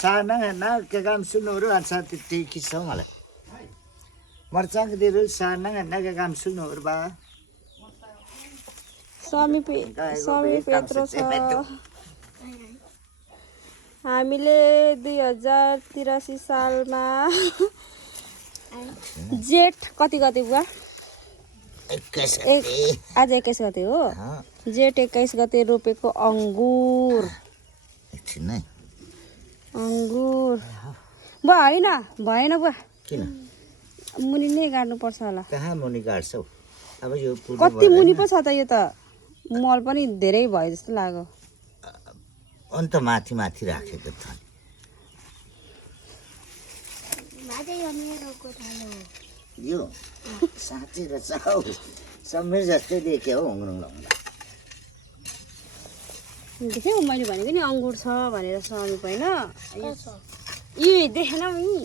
Sana kagam sunuru ansa titi kisah malah. Marcang diru sana kagam sunur ba. Sami Petro छ हामीले 2083 सालमा जेठ कति गते बुवा आज 21 गते हो जेठ 21 गते रोपेको अंगुर अंगुर बुवा हैन भएन बुवा किन मुनि नै गाड्नु पर्छ होला कहाँ मुनि गाड्छौ अब यो कति मुनि पो छ त यो त मल पनि धेरै भयो जस्तो लाग्यो अन्त माथि माथि राखेको छ यो साँच्चै रहेछ हौ समीर जस्तै देख्यो हौ हङरङ लाउँदा देख्यौ मैले भनेको नि अंगुर छ भनेर समी होइन यी देखेनौ यी